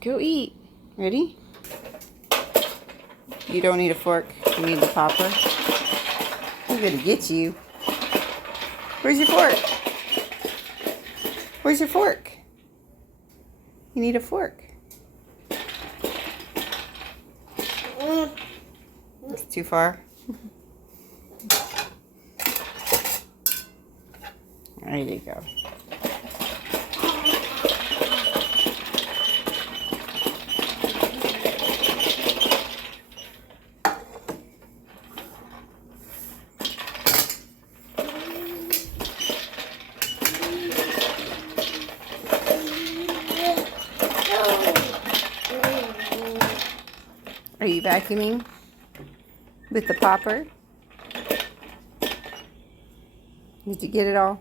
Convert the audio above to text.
Go eat. Ready? You don't need a fork. You need the popper. I'm gonna get you. Where's your fork? Where's your fork? You need a fork. It's too far. There you go. Are you vacuuming with the popper? Did you get it all?